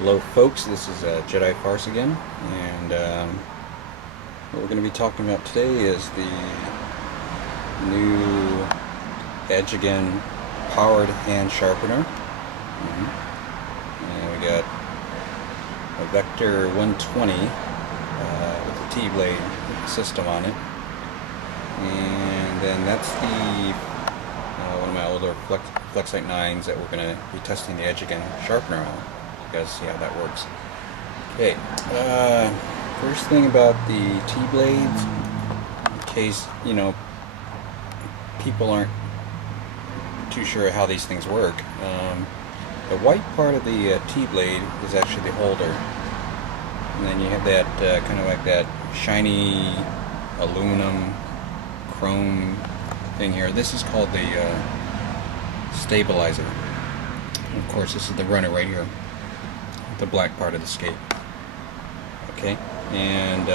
Hello folks, this is Jedifarce again, and what we're going to be talking about today is the new Edge Again powered hand sharpener. And we got a Vector 120 with a T-blade system on it, and then that's the one of my older Flexite 9s that we're going to be testing the Edge Again sharpener on. You guys see how that works. Okay, first thing about the T-blades, in case, you know, people aren't too sure how these things work. The white part of the T-blade is actually the holder, and then you have that kind of like that shiny aluminum chrome thing here. This is called the stabilizer. And of course, this is the runner right here, the black part of the skate. Okay, and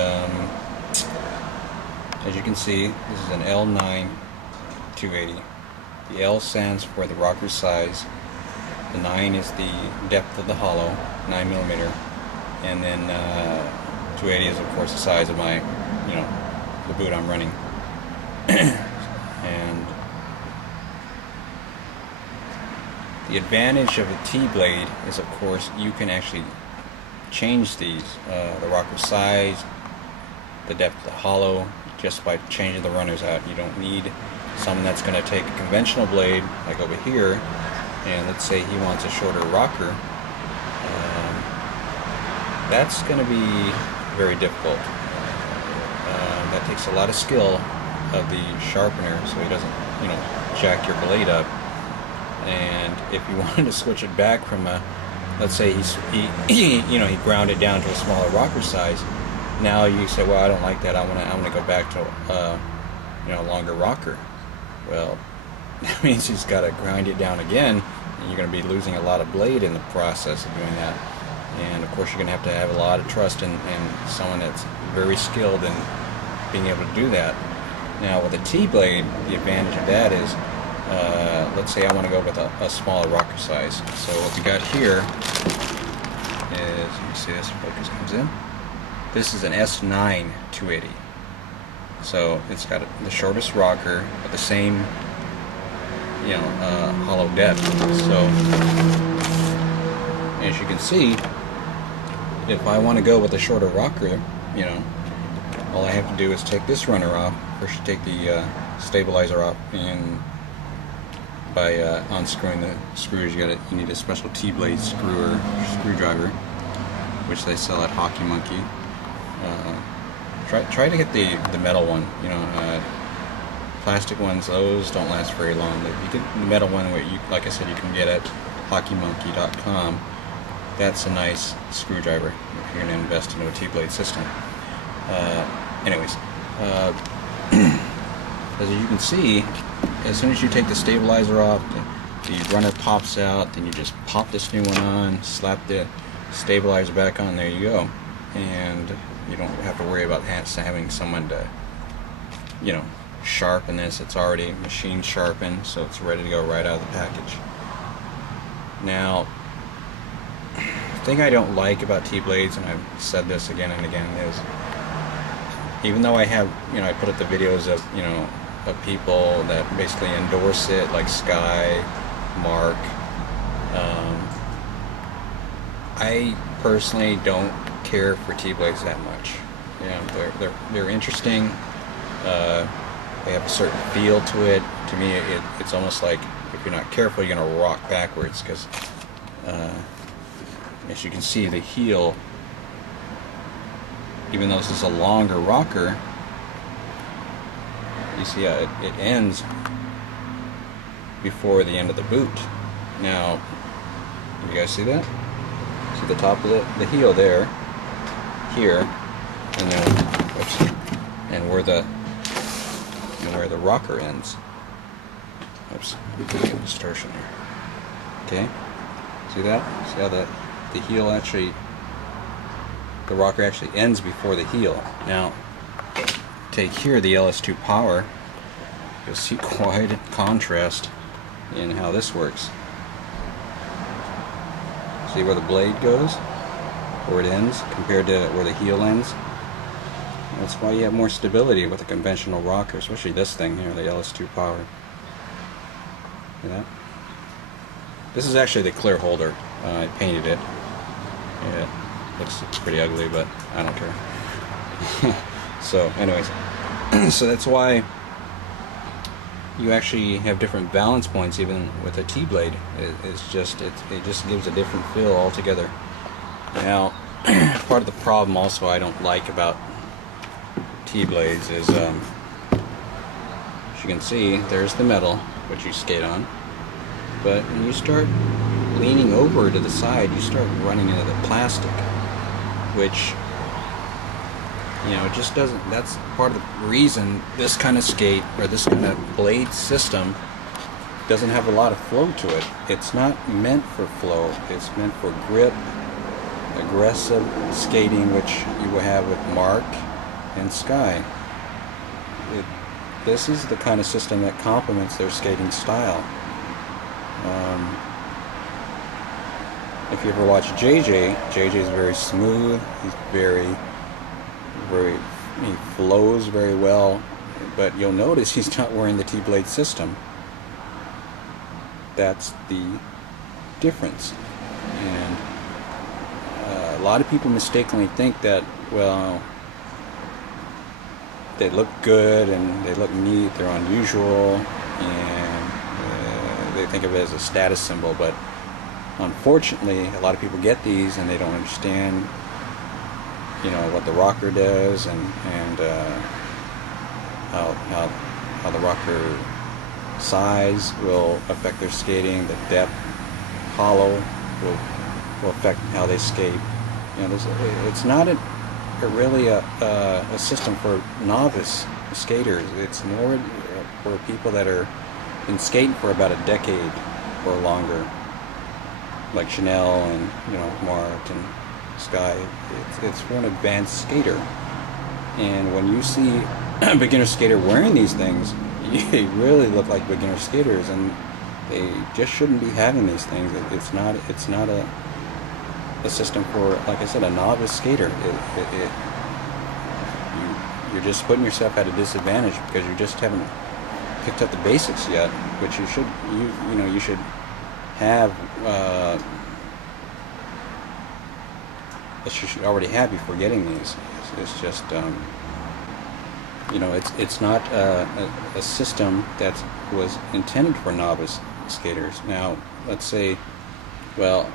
as you can see, this is an L9 280. The L stands for the rocker size. The 9 is the depth of the hollow, 9mm, and then 280 is of course the size of my, you know, the boot I'm running. And the advantage of a T-blade is, of course, you can actually change these, the rocker size, the depth of the hollow, just by changing the runners out. You don't need someone that's going to take a conventional blade, like over here, and let's say he wants a shorter rocker. That's going to be very difficult. That takes a lot of skill of the sharpener, so he doesn't, you know, jack your blade up. And if you wanted to switch it back from a, let's say he you know, he ground it down to a smaller rocker size. Now you say, well, I don't like that. I'm gonna go back to you know, a longer rocker. Well, that means he's got to grind it down again, and you're going to be losing a lot of blade in the process of doing that. And of course, you're going to have a lot of trust in someone that's very skilled in being able to do that. Now with a T-blade, the advantage of that is, let's say I want to go with a smaller rocker size. So what we got here is, let me see, this focus comes in. This is an S9 280. So it's got the shortest rocker with the same, you know, hollow depth. So as you can see, if I want to go with a shorter rocker, you know, all I have to do is take this runner off. First, you take the stabilizer off, and by unscrewing the screws, you need a special T-blade screwdriver, which they sell at Hockey Monkey. Try to get the metal one. You know, plastic ones, those don't last very long. If you get the metal one, where you, like I said, you can get at hockeymonkey.com. That's a nice screwdriver if you're going to invest into a T-blade system. Anyways, as you can see, as soon as you take the stabilizer off, the runner pops out. Then you just pop this new one on, slap the stabilizer back on. There you go, and you don't have to worry about having someone to, you know, sharpen this. It's already machine sharpened, so it's ready to go right out of the package. Now, the thing I don't like about T-blades, and I've said this again and again, is even though I have, you know, I put up the videos of, you know, of people that basically endorse it, like Sky, Mark, I personally don't care for T-blades that much. You know, they're interesting. They have a certain feel to it. To me, it's almost like if you're not careful, you're going to rock backwards, because as you can see, the heel, even though this is a longer rocker, you see how it ends before the end of the boot. Now, you guys see that? See the top of the heel there, here, and then, oops, and where the rocker ends. Oops, get distortion there. Okay, see that? See how the heel actually, the rocker actually ends before the heel. Now, take here the LS2 Power, you'll see quite a contrast in how this works. See where the blade goes? where it ends compared to where the heel ends. That's why you have more stability with a conventional rocker, especially this thing here, the LS2 Power. See that? This is actually the clear holder. I painted it. Yeah, it looks pretty ugly, but I don't care. So, anyways, so that's why you actually have different balance points even with a T-blade. It just gives a different feel altogether. Now, part of the problem also I don't like about T-blades is, as you can see, there's the metal which you skate on, but when you start leaning over to the side, you start running into the plastic, which, you know, it just doesn't. That's part of the reason this kind of skate, or this kind of blade system, doesn't have a lot of flow to it. It's not meant for flow. It's meant for grip, aggressive skating, which you will have with Mark and Sky. This is the kind of system that complements their skating style. If you ever watch JJ is very smooth. He's he flows very well, but you'll notice he's not wearing the T-blade system. That's the difference. And a lot of people mistakenly think that, well, they look good and they look neat, they're unusual, and they think of it as a status symbol, but unfortunately a lot of people get these and they don't understand, you know, what the rocker does, and how the rocker size will affect their skating, the depth, hollow will affect how they skate. You know, it's not really a system for novice skaters. It's more for people that are been skating for about a decade or longer, like Chanel and, you know, Mark and Sky. It's for an advanced skater. And when you see a beginner skater wearing these things, they really look like beginner skaters, and they just shouldn't be having these things. It's not a system for, like I said, a novice skater. You're just putting yourself at a disadvantage because you just haven't picked up the basics yet, which you should. You should have. That you should already have before getting these. It's just, you know, it's not a system that was intended for novice skaters. Now, let's say, well,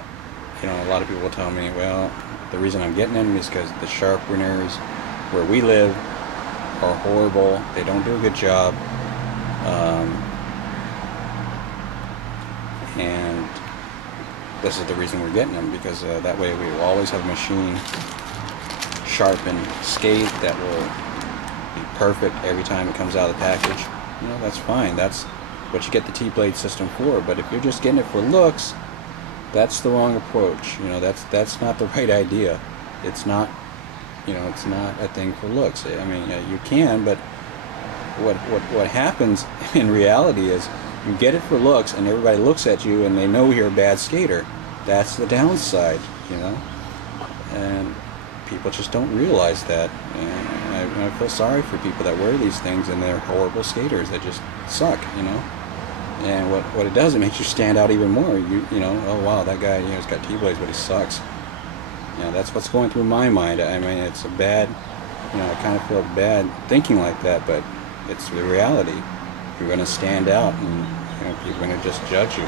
you know, a lot of people will tell me, well, the reason I'm getting them is because the sharpeners where we live are horrible. They don't do a good job, and this is the reason we're getting them, because that way we will always have a machine sharpened skate that will be perfect every time it comes out of the package. You know, that's fine. That's what you get the T-blade system for. But if you're just getting it for looks, that's the wrong approach. You know, that's not the right idea. It's not, you know, it's not a thing for looks. I mean, you can, but what happens in reality is you get it for looks, and everybody looks at you and they know you're a bad skater. That's the downside, you know. And people just don't realize that. And I feel sorry for people that wear these things and they're horrible skaters. They just suck, you know. And what it does, it makes you stand out even more. You know, oh wow, that guy, you know, he's got T-blades, but he sucks. You know, that's what's going through my mind. I mean, it's a bad, you know, I kind of feel bad thinking like that, but it's the reality. You're going to stand out, and, you know, people are going to just judge you.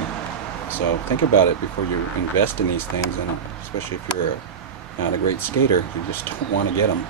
So think about it before you invest in these things, and especially if you're not a great skater, you just don't want to get them.